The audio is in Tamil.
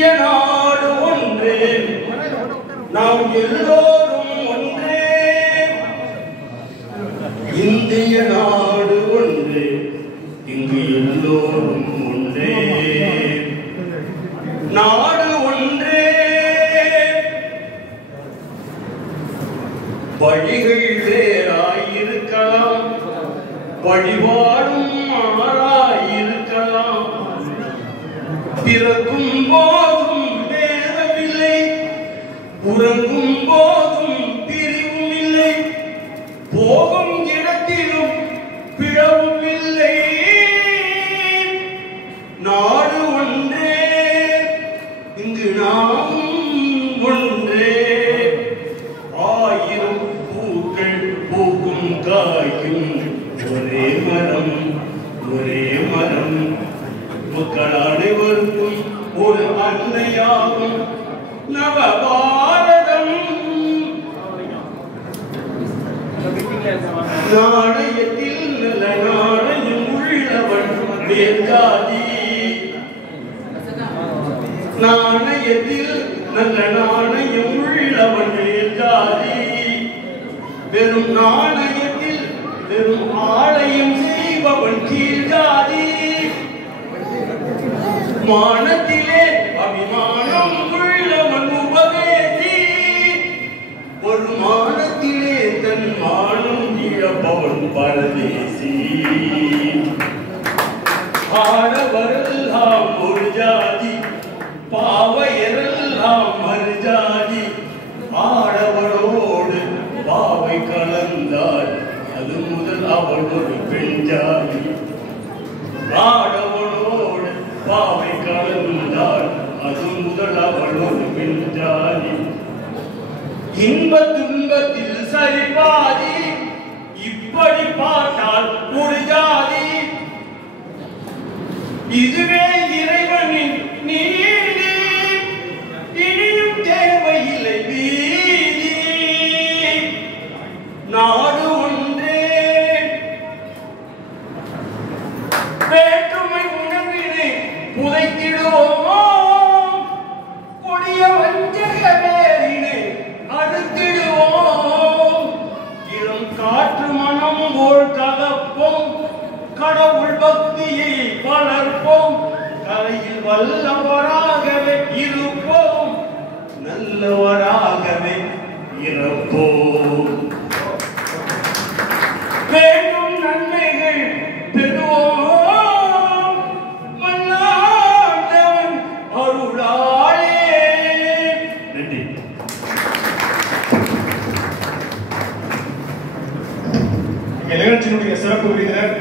இந்திய நாடு ஒன்றே, நாம் எல்லோரும் ஒன்றே. இந்திய நாடு ஒன்றே, இங்கு எல்லோரும் ஒன்றே. நாடு ஒன்றே, வழிகள் வேறாயிருக்கலாம், வழிபாடும் மாறாயிருக்கலாம். பிறக்கும் போதும் வேறவில்லை, உறங்கும் போதும் பிரிவும் இல்லை, போகும் இடத்திலும் பிளவும் இல்லை. நாடு ஒன்றே, இங்கு நாம் ஒன்றே. ஆயிரம் பூக்கள் பூக்கும் காய்க்கும் ஒரே மரம், ஒரே மரம். மக்கள் அனைவருக்கும் ஒரு அன்னையாகும் நவபாரதம். நாணயத்தில் நல்ல நாணயம் உள்ளவன் வேர்காதி. நாணயத்தில் நல்ல நாணயம் உள்ளவன் வேர்காதி. வெறும் நாணயத்தில் வெறும் ஆலயம் செய்பவன் கீழ்காதி. மானத்திலே அபிமானம் உள்ளவன் உபதேசி. ஒரு மானத்திலே தன் மானம் இழப்பவன் பரதேசி. ஆடவரெல்லாம் ஒரு ஜாதி, பாவையரெல்லாம் மறு ஜாதி. ஆடவரோடு பாவை கலந்தால் அது முதல் அவள் ஒரு பெண் ஜாதி. ஆடவனோடு பாவை கலந்தால் அது முதல் அவள் ஒரு பெண் ஜாதி. இன்ப துன்பத்தில் சரிபாதி, இப்படி பார்த்தால் ஒரு ஜாதி. இதுவே இறைவனின் நீதி, இனியும் தேவையில்லை வீதி. நாடு ஒன்றே, வேற்றுமை உணவினை புதைத்திடுவோமோ, கொடிய வஞ்சக வேரினை அறுத்திடுவோம். இளம் காற்று மனம் போல் கலப்போம், கடவுள் பக்தியை வளர்ப்போம். கரையில் வல்லவராகவே இருப்போம், நல்லவராகவே இறப்போம். வேண்டும் நன்மைகள் பெறுவோம், மன்னாண்டவன் அருளாளே. நன்றி. நிகழ்ச்சியினுடைய சிறப்பு விருந்தினர்